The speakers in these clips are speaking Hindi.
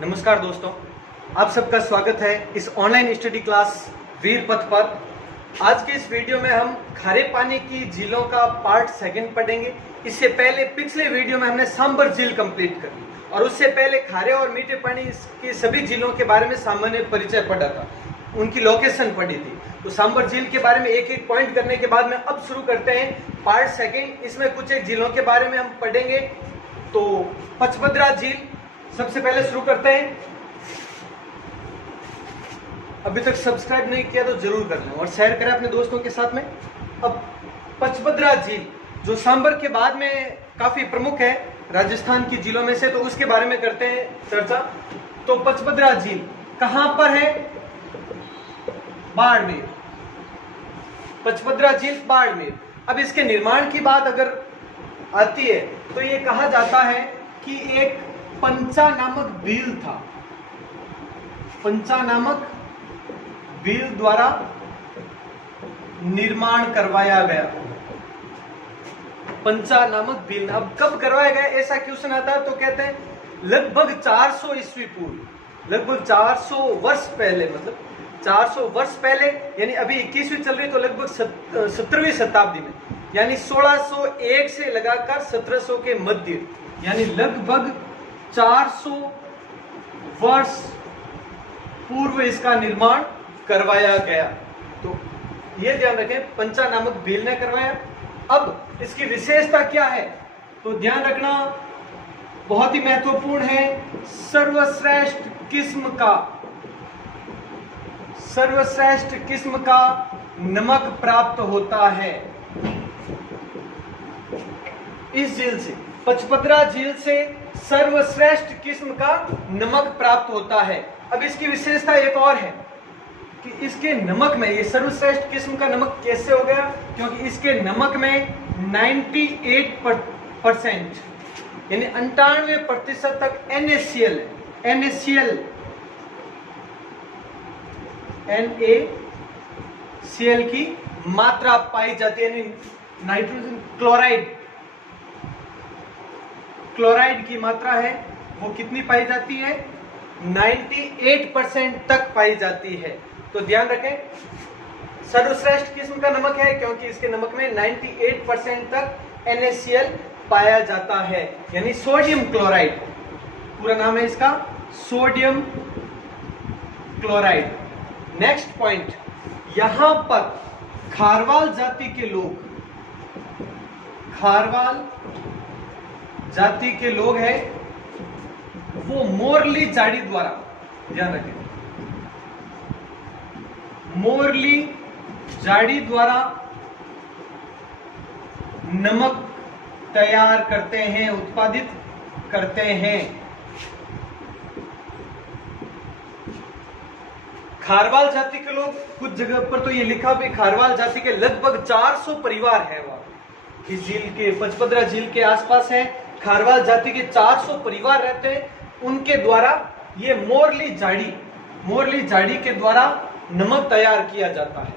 नमस्कार दोस्तों, आप सबका स्वागत है इस ऑनलाइन स्टडी क्लास वीर पथ पर। आज के इस वीडियो में हम खारे पानी की झीलों का पार्ट सेकंड पढ़ेंगे। इससे पहले पिछले वीडियो में हमने सांबर झील कंप्लीट कर ली और उससे पहले खारे और मीठे पानी की सभी झीलों के बारे में सामान्य परिचय पढ़ा था, उनकी लोकेशन पढ़ी थी। तो सांबर झील के बारे में एक एक पॉइंट करने के बाद में अब शुरू करते हैं पार्ट सेकंड। इसमें कुछ एक झीलों के बारे में हम पढ़ेंगे। तो पचपदरा झील सबसे पहले शुरू करते हैं। अभी तक सब्सक्राइब नहीं किया तो जरूर कर लें और शेयर करें अपने दोस्तों के साथ में। अब पचपदरा झील जो सांबर के बाद में काफी प्रमुख है राजस्थान की झीलों में से, तो उसके बारे में करते हैं चर्चा। तो पचपदरा झील कहां पर है? बाड़मेर। पचपदरा झील बाड़मेर। अब इसके निर्माण की बात अगर आती है तो ये कहा जाता है कि एक पंचा नामक भील था। पंचा नामक भील द्वारा निर्माण करवाया गया। पंचा नामक भील। अब कब करवाया गया ऐसा क्वेश्चन आता है तो कहते हैं लगभग 400 ईस्वी पूर्व, लगभग 400 वर्ष पहले, मतलब 400 वर्ष पहले, यानी अभी 21वीं चल रही तो लगभग 17वीं शताब्दी में, यानी 1601 से लगाकर 1700 के मध्य, यानी लगभग 400 वर्ष पूर्व इसका निर्माण करवाया गया। तो ये ध्यान रखें, पंचा नामक भील ने करवाया। अब इसकी विशेषता क्या है तो ध्यान रखना, बहुत ही महत्वपूर्ण है। सर्वश्रेष्ठ किस्म का नमक प्राप्त होता है इस झील से। पचपदरा झील से सर्वश्रेष्ठ किस्म का नमक प्राप्त होता है। अब इसकी विशेषता एक और है कि इसके नमक में, ये सर्वश्रेष्ठ किस्म का नमक कैसे हो गया? क्योंकि इसके नमक में 98% यानी 98% तक NaCl की मात्रा पाई जाती है, यानी नाइट्रोजन क्लोराइड की मात्रा है वो कितनी पाई जाती है? 98% तक पाई जाती है। तो ध्यान रखें, सर्वश्रेष्ठ किस्म का नमक है क्योंकि इसके नमक में 98% तक NaCl पाया जाता है, यानी सोडियम क्लोराइड। पूरा नाम है इसका सोडियम क्लोराइड। नेक्स्ट पॉइंट, यहां पर खारवाल जाति के लोग हैं, वो मोरली झाड़ी द्वारा, ध्यान रखें, मोरली झाड़ी द्वारा नमक तैयार करते हैं, उत्पादित करते हैं। खारवाल जाति के लोग, कुछ जगह पर तो ये लिखा भी खारवाल जाति के लगभग 400 परिवार है वहां इस झील के, पचपदरा झील के आसपास है। खारवाल जाति के 400 परिवार रहते हैं, उनके द्वारा ये मोरली झाड़ी के द्वारा नमक तैयार किया जाता है।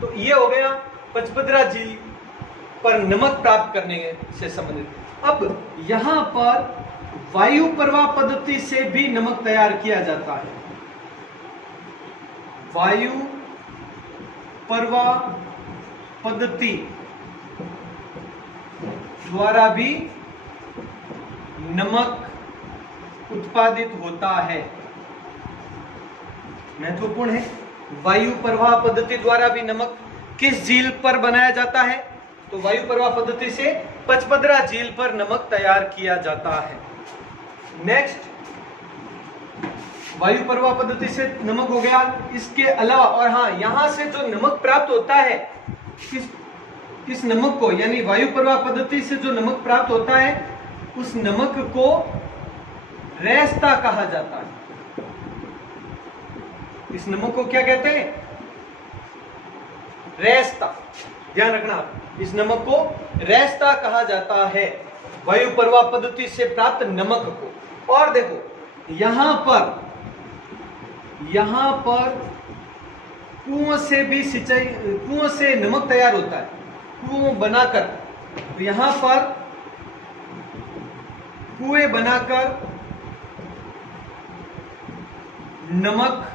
तो ये हो गया पचपदरा झील पर नमक प्राप्त करने से संबंधित। अब यहां पर वायु प्रवाह पद्धति से भी नमक तैयार किया जाता है। वायु प्रवाह पद्धति द्वारा भी नमक उत्पादित होता है। महत्वपूर्ण है, वायु प्रवाह पद्धति द्वारा भी नमक किस झील पर बनाया जाता है? तो वायु प्रवाह पद्धति से पचपदरा झील पर नमक तैयार किया जाता है। नेक्स्ट, वायु प्रवाह पद्धति से नमक हो गया। इसके अलावा, और हाँ, यहां से जो नमक प्राप्त होता है, इस नमक को, यानी वायु प्रवाह पद्धति से जो नमक प्राप्त होता है उस नमक को रेस्ता कहा जाता है। इस नमक को क्या कहते हैं? रेस्ता। ध्यान रखना, इस नमक को रेस्ता कहा जाता है, वायु प्रवाह पद्धति से प्राप्त नमक को। और देखो, यहां पर कुओं से भी सिंचाई, कुओं से नमक तैयार होता है, कुओं बनाकर। तो यहां पर कुएं बनाकर नमक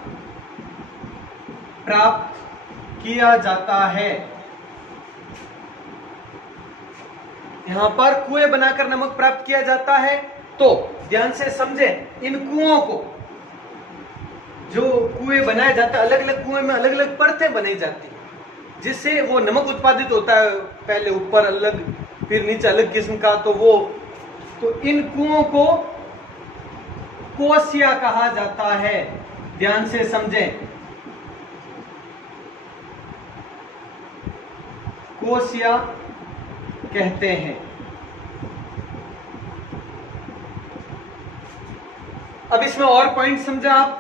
प्राप्त किया जाता है। यहां पर कुएं बनाकर नमक प्राप्त किया जाता है। तो ध्यान से समझें, इन कुओं को, जो कुएं बनाए जाते हैं, अलग अलग कुएं में अलग अलग परतें बनाई जाती है, जिससे वो नमक उत्पादित होता है, पहले ऊपर अलग फिर नीचे अलग किस्म का। तो इन कुओं को कोसिया कहा जाता है। ध्यान से समझें, कोसिया कहते हैं। अब इसमें और पॉइंट समझा आप।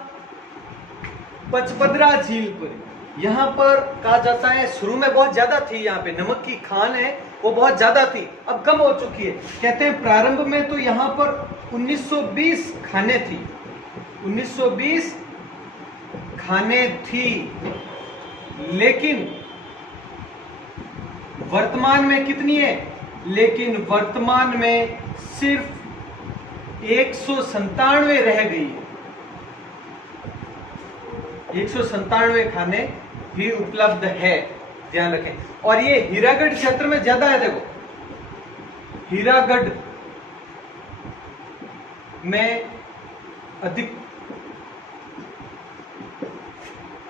पचपदरा झील पर, यहां पर कहा जाता है शुरू में बहुत ज्यादा थी, यहाँ पे नमक की खान है वो बहुत ज्यादा थी, अब कम हो चुकी है। कहते हैं प्रारंभ में तो यहां पर 1920 खाने थी, 1920 खाने थी, लेकिन वर्तमान में कितनी है? लेकिन वर्तमान में सिर्फ 197 रह गई है। 197 खाने ही उपलब्ध है, ध्यान रखें। और ये हीरागढ़ क्षेत्र में ज्यादा है। देखो, हीरागढ़ में अधिक,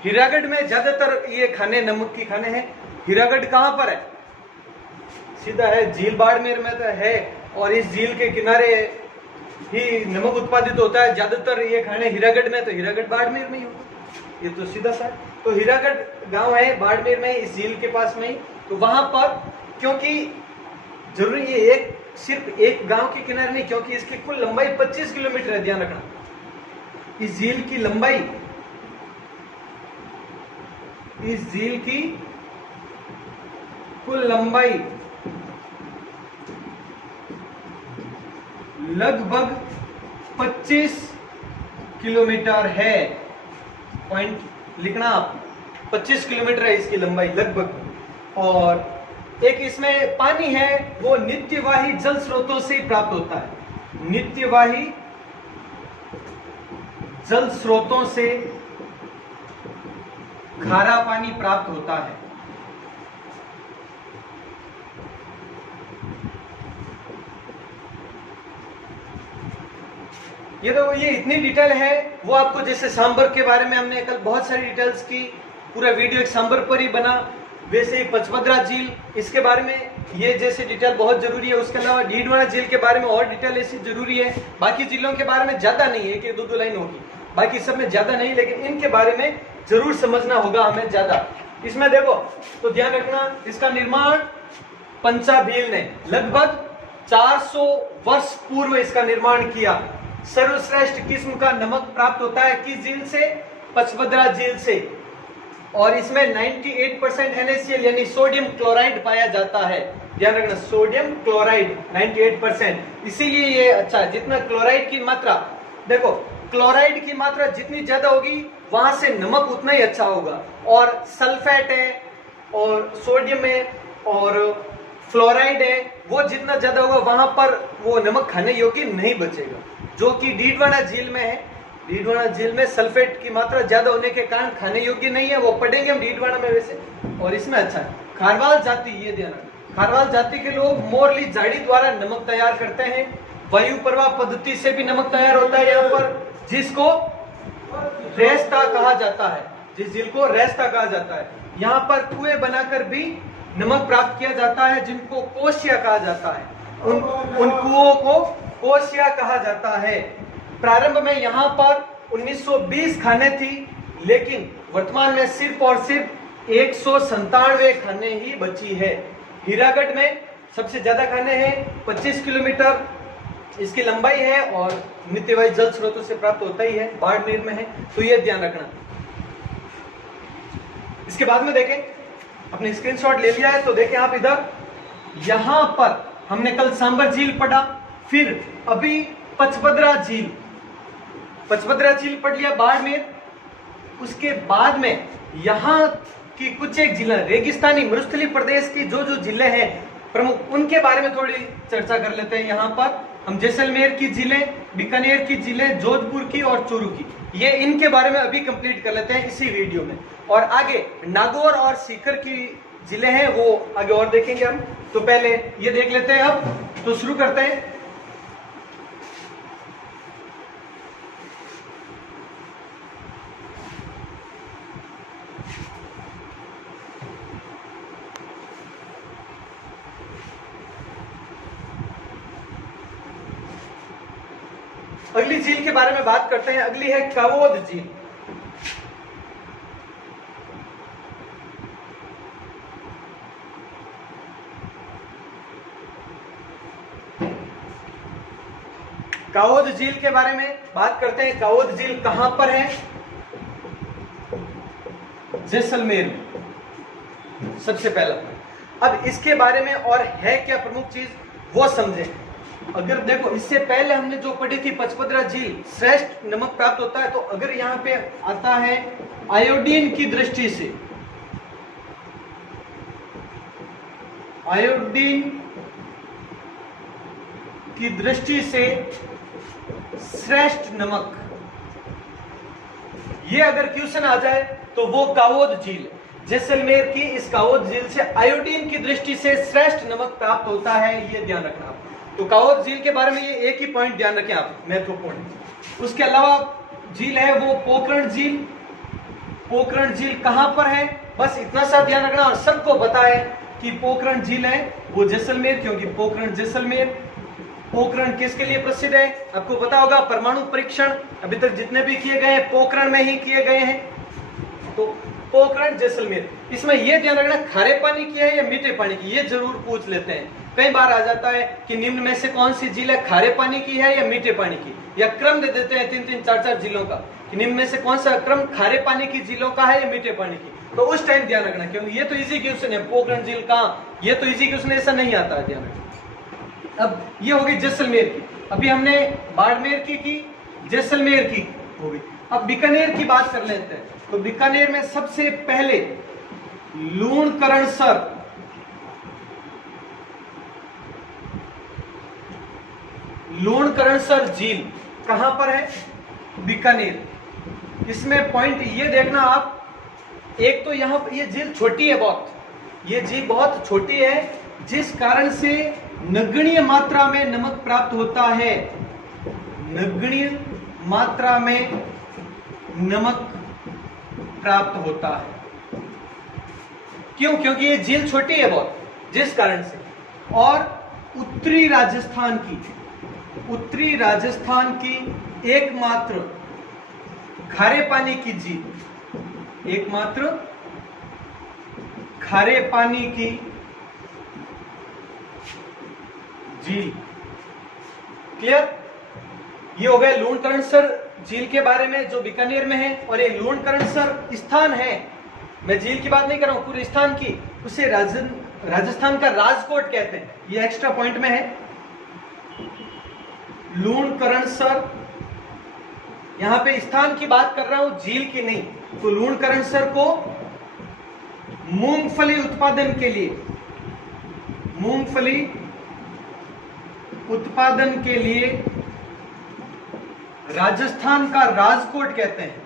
हीरागढ़ में ज्यादातर ये खाने नमक की खाने हैं। हीरागढ़ कहां पर है? सीधा है झील बाड़मेर में तो है, और इस झील के किनारे ही नमक उत्पादित होता है ज्यादातर। ये खाने हीरागढ़ में, तो हीरागढ़ बाड़मेर में ही होगा, ये तो सीधा सा है। तो हीरागढ़ गांव है बाड़मेर में, इस झील के पास में ही। तो वहां पर, क्योंकि जरूरी ये एक सिर्फ एक गांव के किनारे नहीं, क्योंकि इसकी कुल लंबाई 25 किलोमीटर है, ध्यान रखना। इस झील की लंबाई, इस झील की कुल लंबाई लगभग 25 किलोमीटर है। पॉइंट लिखना आप, 25 किलोमीटर है इसकी लंबाई लगभग। और एक इसमें पानी है, वो नित्यवाही जल स्रोतों से प्राप्त होता है। नित्यवाही जल स्रोतों से खारा पानी प्राप्त होता है। ये इतनी डिटेल है, वो आपको, जैसे सांबर के बारे में हमने कल बहुत सारी डिटेल्स की, पूरा वीडियो एक सांबर पर ही बना, वैसे ही पचपदरा झील, इसके बारे में ये जैसे डिटेल बहुत जरूरी है। उसके अलावा डीडवाना झील के बारे में और डिटेल ऐसी जरूरी है। बाकी झीलों के बारे में ज्यादा नहीं है, कि दो लाइन होगी, बाकी सब में ज्यादा नहीं, लेकिन इनके बारे में जरूर समझना होगा हमें ज्यादा। इसमें देखो, तो ध्यान रखना, इसका निर्माण पंचा भील ने लगभग 400 वर्ष पूर्व इसका निर्माण किया। सर्वश्रेष्ठ किस्म का नमक प्राप्त होता है किस झील से? पचपदरा झील से। और इसमें 98% NaCl यानी सोडियम क्लोराइड पाया जाता है। ध्यान रखना, सोडियम क्लोराइड 98%। इसीलिए ये अच्छा है। जितना क्लोराइड की मात्रा, देखो क्लोराइड की मात्रा जितनी ज्यादा होगी वहां से नमक उतना ही अच्छा होगा। और सल्फेट है, और सोडियम है, और फ्लोराइड है, वो जितना ज्यादा होगा वहां पर वो नमक खाने योग्य नहीं बचेगा, जो कि डीडवाना झील में है। डीडवाना झील में सल्फेट की मात्रा ज्यादा होने के कारण खाने योग्य नहीं है, वो पढ़ेंगे हम डीडवाना में वैसे। और इसमें अच्छा है खारवाल जाति, ये ध्यान रखना, खारवाल जाति के लोग मोरली झाड़ी द्वारा नमक तैयार करते हैं। वायु प्रवाह पद्धति से भी नमक तैयार होता है यहाँ पर, जिसको रेस्ता कहा जाता है, जिस झील को रेस्ता कहा जाता है। यहाँ पर कुएं बनाकर भी नमक प्राप्त किया जाता है, जिनको कोसिया कहा जाता है। उन कुओं को कोसिया कहा जाता है। प्रारंभ में यहाँ पर 1920 खाने थी, लेकिन वर्तमान में सिर्फ और सिर्फ 197 खाने ही बची है। हीरागढ़ में सबसे ज्यादा खाने हैं, 25 किलोमीटर इसकी लंबाई है, और नित्यवाही जल स्रोतों से प्राप्त होता ही है, बाड़मेर में है, तो ये ध्यान रखना। इसके बाद में देखें, अपने स्क्रीनशॉट ले लिया है तो देखें आप इधर, यहां पर हमने कल सांबर झील पढ़ा, फिर अभी पचपदरा झील झील पढ़ लिया बाड़मेर। उसके बाद में यहाँ की कुछ एक जिला, रेगिस्तानी मरुस्थलीय प्रदेश की जो जो जिले हैं प्रमुख, उनके बारे में थोड़ी चर्चा कर लेते हैं। यहाँ पर हम जैसलमेर की झीलें, बीकानेर की झीलें, जोधपुर की और चूरू की, ये इनके बारे में अभी कंप्लीट कर लेते हैं इसी वीडियो में। और आगे नागौर और सीकर की जिले हैं वो आगे और देखेंगे हम। तो पहले ये देख लेते हैं अब, तो शुरू करते हैं। अगली झील के बारे में बात करते हैं। अगली है कावोद झील। कावोद झील के बारे में बात करते हैं। कावोद झील कहां पर है? जैसलमेर में सबसे पहला। अब इसके बारे में और है क्या प्रमुख चीज वो समझें। अगर देखो इससे पहले हमने जो पढ़ी थी पचपदरा झील श्रेष्ठ नमक प्राप्त होता है, तो अगर यहां पे आता है आयोडीन की दृष्टि से, आयोडीन की दृष्टि से श्रेष्ठ नमक, ये अगर क्वेश्चन आ जाए तो वो कावोद झील, जैसलमेर की इस कावोद झील से आयोडीन की दृष्टि से श्रेष्ठ नमक प्राप्त होता है, ये ध्यान रखना आप। तो कावोद झील के बारे में ये एक ही पॉइंट ध्यान रखें आप, महत्वपूर्ण। उसके अलावा झील है वो पोखरण झील। पोखरण झील कहां पर है, बस इतना सा ध्यान रखना। और सबको पता है कि पोखरण झील है वो जैसलमेर, क्योंकि पोखरण जैसलमेर। पोखरण किसके लिए प्रसिद्ध है आपको पता होगा, परमाणु परीक्षण अभी तक जितने भी किए गए हैं पोखरण में ही किए गए हैं। तो पोखरण जैसलमेर, इसमें यह ध्यान रखना खारे पानी की है या मीठे पानी की, ये जरूर पूछ लेते हैं। कई बार आ जाता है कि निम्न में से कौन सी झील है, खारे पानी की है या मीठे पानी की, या क्रम दे देते हैं 3-3, 4-4 झीलों का कि निम्न में से कौन सा क्रम खारे पानी की झीलों का है या मीठे पानी की। तो उस टाइम ध्यान रखना, क्योंकि ये तो इजी क्वेश्चन है। पोखरण झील कहाँ, ये तो इजी क्वेश्चन ऐसा नहीं आता है, ध्यान रखना। अब ये हो गई जैसलमेर की, अभी हमने बाड़मेर की, जैसलमेर की हो गई। अब बीकानेर की बात कर लेते हैं। तो बीकानेर में सबसे पहले लूणकरणसर, लूणकरणसर झील कहां पर है, बीकानेर। इसमें पॉइंट ये देखना आप, एक तो यहां ये झील छोटी है बहुत, ये झील बहुत छोटी है, जिस कारण से नगण्य मात्रा में नमक प्राप्त होता है। नगण्य मात्रा में नमक प्राप्त होता है। क्यों? क्योंकि ये झील छोटी है बहुत, जिस कारण से। और उत्तरी राजस्थान की, उत्तरी राजस्थान की एकमात्र खारे पानी की झील, एकमात्र खारे पानी की झील। क्लियर? ये हो गया लूणकरणसर झील के बारे में जो बीकानेर में है। और ये लूणकरणसर स्थान है, मैं झील की बात नहीं कर रहा हूं, पूरे स्थान की, उसे राजस्थान का राजकोट कहते हैं, ये एक्स्ट्रा पॉइंट में है। लूणकरणसर, यहां पे स्थान की बात कर रहा हूं, झील की नहीं। तो लूणकरणसर को मूंगफली उत्पादन के लिए, मूंगफली उत्पादन के लिए राजस्थान का राजकोट कहते हैं,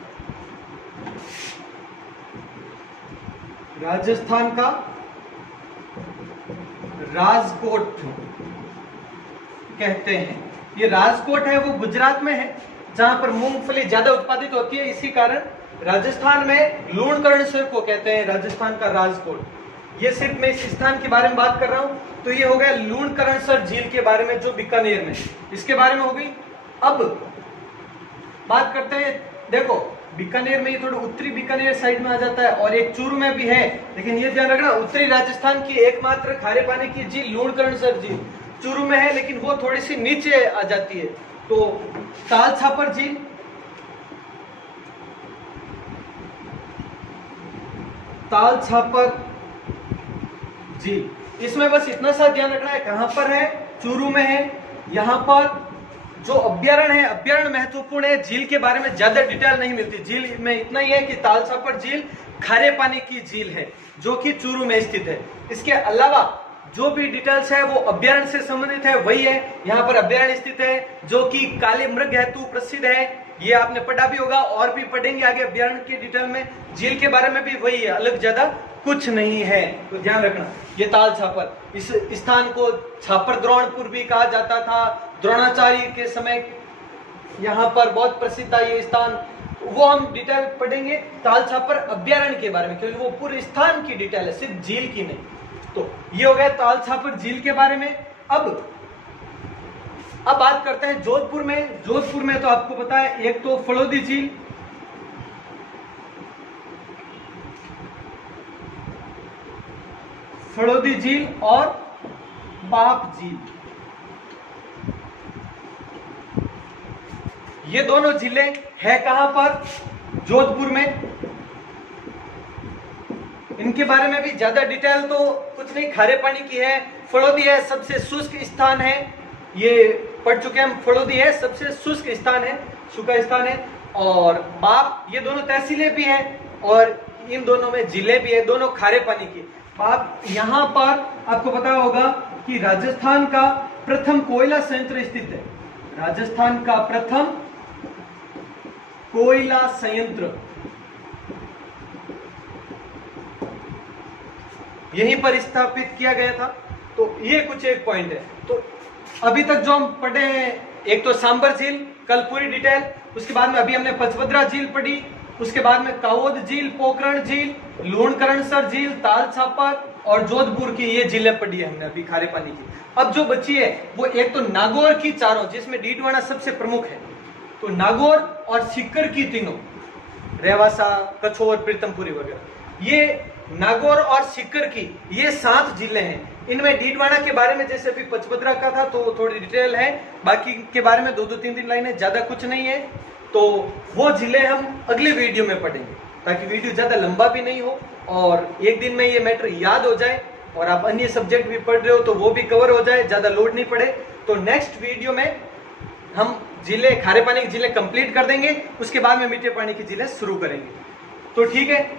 राजस्थान का राजकोट कहते हैं। ये राजकोट है वो गुजरात में है, जहां पर मूंगफली ज्यादा उत्पादित होती है, इसी कारण राजस्थान में लूणकरणसर को कहते हैं राजस्थान का राजकोट। ये सिर्फ मैं इस स्थान के बारे में बात कर रहा हूं। तो ये हो गया लूणकरणसर झील के बारे में जो बीकानेर में, इसके बारे में हो गई। अब बात करते हैं, देखो बीकानेर में ये थोड़ा उत्तरी बीकानेर साइड में आ जाता है और एक चूरू में भी है, लेकिन ये ध्यान रखना उत्तरी राजस्थान की एकमात्र खारे पानी की झील लूणकरणसर झील चूरू में है, लेकिन वो थोड़ी सी नीचे आ जाती है। तो ताल छापर झील, ताल छापर झील, इसमें बस इतना सा ध्यान रखना है कहां पर है, चूरू में है। यहां पर जो अभ्यारण्य है, अभ्यारण्य महत्वपूर्ण है, झील के बारे में ज्यादा डिटेल नहीं मिलती। झील में इतना ही है कि ताल छापर झील खारे पानी की झील है जो कि चूरू में स्थित है। इसके अलावा जो भी डिटेल्स है वो अभ्यारण्य से संबंधित है वही है। यहाँ पर अभ्यारण्य स्थित है जो कि काले मृग हेतु प्रसिद्ध है, ये आपने पढ़ा भी होगा और भी पढ़ेंगे आगे अभ्यारण्य के डिटेल में। झील के बारे में भी वही है, अलग ज्यादा कुछ नहीं है, तो ध्यान रखना। ये ताल छापर, इस स्थान को छापर द्रोणपुर भी कहा जाता था, द्रोणाचार्य के समय यहाँ पर बहुत प्रसिद्ध था ये स्थान, वो हम डिटेल पढ़ेंगे ताल छापर अभ्यारण्य के बारे में, क्योंकि वो पूरे स्थान की डिटेल है, सिर्फ झील की नहीं। तो ये हो गया ताल छापर झील के बारे में। अब बात करते हैं जोधपुर में। जोधपुर में तो आपको पता है, एक तो फलोदी झील, फलोदी झील और बाप झील, ये दोनों झीलें है कहां पर? जोधपुर में। इनके बारे में भी ज्यादा डिटेल तो कुछ नहीं, खारे पानी की है। फलोदी है सबसे शुष्क स्थान है, ये पढ़ चुके हैं हम। फलोदी है सबसे शुष्क स्थान है, सूखा स्थान है। और बाप, ये दोनों तहसीलें भी हैं और इन दोनों में जिले भी है, दोनों खारे पानी की। बाप, यहाँ पर आपको पता होगा कि राजस्थान का प्रथम कोयला संयंत्र स्थित है। राजस्थान का प्रथम कोयला संयंत्र यहीं पर स्थापित किया गया था। तो ये कुछ एक पॉइंट है। तो अभी तक जो हम पढ़े हैं, एक तो सांबर झील, कल पूरी डिटेल, उसके बाद में अभी हमने पचभद्रा झील पढ़ी, उसके बाद में कावोद झील, पोखरण झील, लूणकरणसर झील, ताल छापर और जोधपुर की ये झीलें पढ़ी है हमने अभी खारे पानी की। अब जो बची है वो एक तो नागौर की चारों, जिसमें डीडवाना सबसे प्रमुख है, तो नागौर और सीकर की तीनों, रेवासा, कछोर, प्रीतमपुरी वगैरह, ये नागौर और सीकर की ये 7 जिले हैं। इनमें डीडवाना के बारे में जैसे अभी पचभद्रा का था तो थोड़ी डिटेल है, बाकी के बारे में 2-2, 3-3 लाइनें, ज्यादा कुछ नहीं है। तो वो जिले हम अगले वीडियो में पढ़ेंगे, ताकि वीडियो ज्यादा लंबा भी नहीं हो और एक दिन में ये मैटर याद हो जाए, और आप अन्य सब्जेक्ट भी पढ़ रहे हो तो वो भी कवर हो जाए, ज्यादा लोड नहीं पड़े। तो नेक्स्ट वीडियो में हम जिले, खारे पानी के जिले कंप्लीट कर देंगे, उसके बाद में मीठे पानी के जिले शुरू करेंगे। तो ठीक है,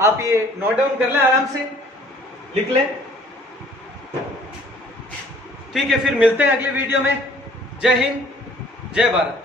आप ये नोट डाउन कर लें, आराम से लिख लें। ठीक है, फिर मिलते हैं अगले वीडियो में। जय हिंद, जय भारत।